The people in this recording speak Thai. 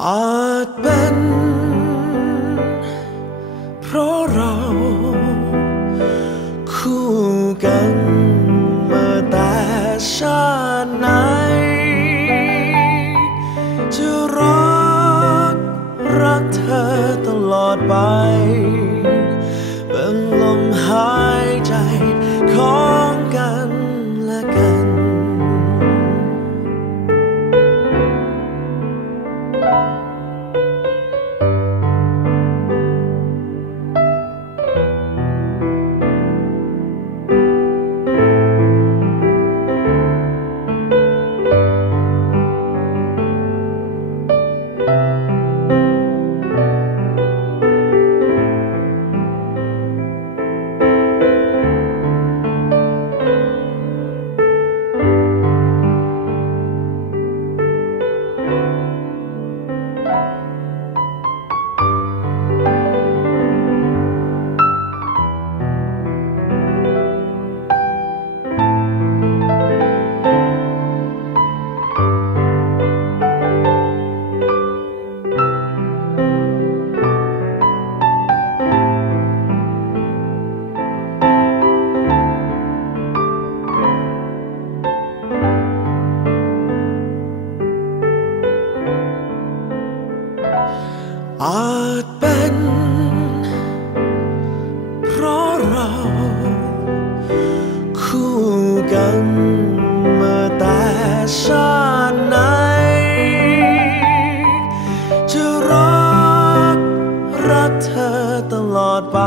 อาจเป็น เพราะเราคู่กันมาแต่ชาติไหน อาจเป็น เพราะเราคู่กันมาแต่ชาติไหน จะรักรักเธอตลอดไป